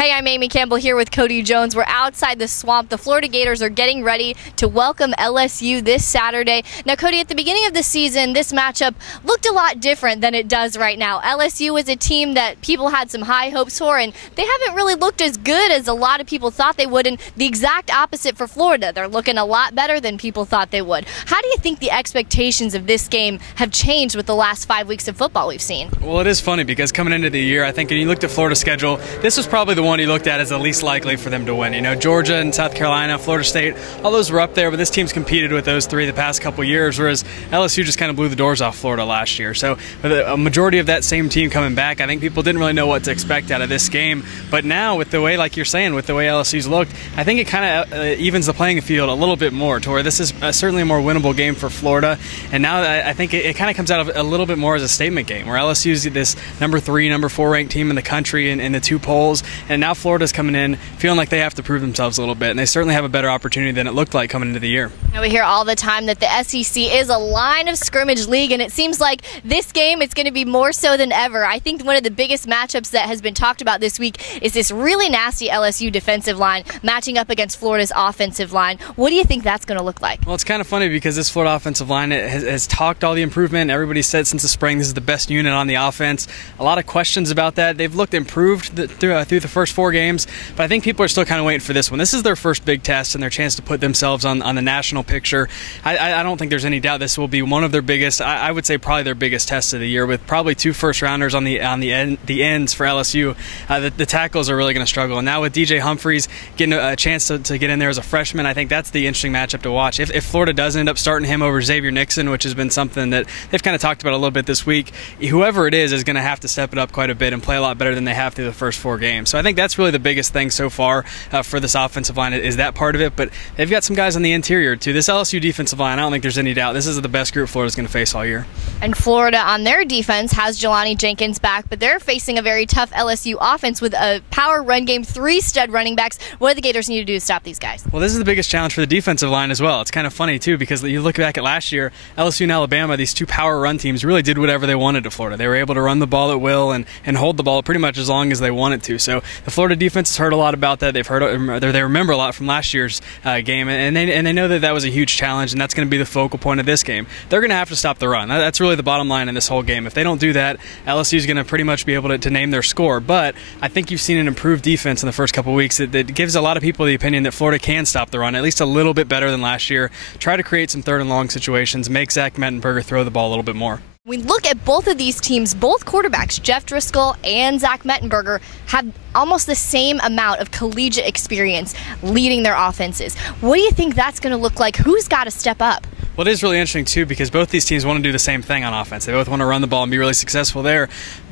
Hey, I'm Amy Campbell here with Cody Jones. We're outside the swamp. The Florida Gators are getting ready to welcome LSU this Saturday. Now, Cody, at the beginning of the season, this matchup looked a lot different than it does right now. LSU is a team that people had some high hopes for, and they haven't really looked as good as a lot of people thought they would, and the exact opposite for Florida. They're looking a lot better than people thought they would. How do you think the expectations of this game have changed with the last 5 weeks of football we've seen? Well, it is funny because coming into the year, I think when you looked at Florida's schedule, this was probably the one you looked at as the least likely for them to win. You know, Georgia and South Carolina, Florida State, all those were up there, but this team's competed with those three the past couple years, whereas LSU just kind of blew the doors off Florida last year. So with a majority of that same team coming back, I think people didn't really know what to expect out of this game. But now, with the way, like you're saying, with the way LSU's looked, I think it kind of evens the playing field a little bit more to where this is certainly a more winnable game for Florida. And now I think it kind of comes out of a little bit more as a statement game, where LSU's this number 3, number 4 ranked team in the country in the two polls, and now Florida's coming in feeling like they have to prove themselves a little bit, and they certainly have a better opportunity than it looked like coming into the year. Now, we hear all the time that the SEC is a line of scrimmage league, and it seems like this game it's going to be more so than ever. I think one of the biggest matchups that has been talked about this week is this really nasty LSU defensive line matching up against Florida's offensive line. What do you think that's going to look like? Well, it's kind of funny because this Florida offensive line has talked all the improvement. Everybody said since the spring this is the best unit on the offense. A lot of questions about that. They've looked improved through the first 4 games, but I think people are still kind of waiting for this one. This is their first big test and their chance to put themselves on the national picture. I don't think there's any doubt this will be one of their biggest, I would say probably their biggest test of the year, with probably 2 first-rounders on the ends for LSU. The tackles are really going to struggle. And now with DJ Humphries getting a chance to get in there as a freshman, I think that's the interesting matchup to watch. If Florida does end up starting him over Xavier Nixon, which has been something that they've kind of talked about a little bit this week, whoever it is going to have to step it up quite a bit and play a lot better than they have through the first 4 games. So I think that's really the biggest thing so far for this offensive line is that part of it. But they've got some guys on the interior too. This LSU defensive line, I don't think there's any doubt this is the best group Florida's going to face all year. And Florida on their defense has Jelani Jenkins back, but they're facing a very tough LSU offense with a power run game, 3 stud running backs. What do the Gators need to do to stop these guys? Well, this is the biggest challenge for the defensive line as well. It's kind of funny too because you look back at last year, LSU and Alabama, these 2 power run teams really did whatever they wanted to Florida. They were able to run the ball at will and hold the ball pretty much as long as they wanted to. So the Florida defense has heard a lot about that. They remember a lot from last year's game, and they know that was a huge challenge, and that's going to be the focal point of this game. They're going to have to stop the run. That's really the bottom line in this whole game. If they don't do that, LSU is going to pretty much be able to name their score. But I think you've seen an improved defense in the first couple of weeks that gives a lot of people the opinion that Florida can stop the run, at least a little bit better than last year. Try to create some 3rd and long situations, make Zach Mettenberger throw the ball a little bit more. We look at both of these teams, both quarterbacks, Jeff Driscoll and Zach Mettenberger, have almost the same amount of collegiate experience leading their offenses. What do you think that's going to look like? Who's got to step up? Well, it is really interesting, too, because both these teams want to do the same thing on offense. They both want to run the ball and be really successful there.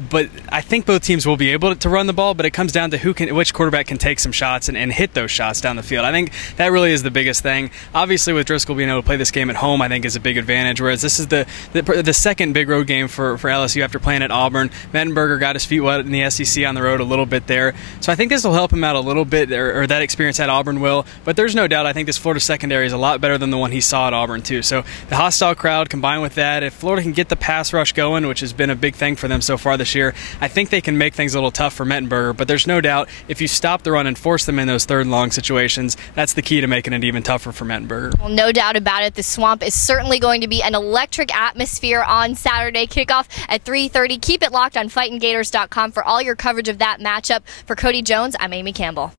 But I think both teams will be able to run the ball, but it comes down to which quarterback can take some shots and hit those shots down the field. I think that really is the biggest thing. Obviously, with Driscoll being able to play this game at home, I think is a big advantage, whereas this is the second big road game for LSU after playing at Auburn. Mettenberger got his feet wet in the SEC on the road a little bit there. So I think this will help him out a little bit, or that experience at Auburn will. But there's no doubt I think this Florida secondary is a lot better than the one he saw at Auburn, too. So the hostile crowd combined with that, if Florida can get the pass rush going, which has been a big thing for them so far this year, I think they can make things a little tough for Mettenberger. But there's no doubt if you stop the run and force them in those 3rd and long situations, that's the key to making it even tougher for Mettenberger. Well, no doubt about it. The Swamp is certainly going to be an electric atmosphere on Saturday. Kickoff at 3:30. Keep it locked on FightinGators.com for all your coverage of that matchup. For Cody Jones, I'm Amy Campbell.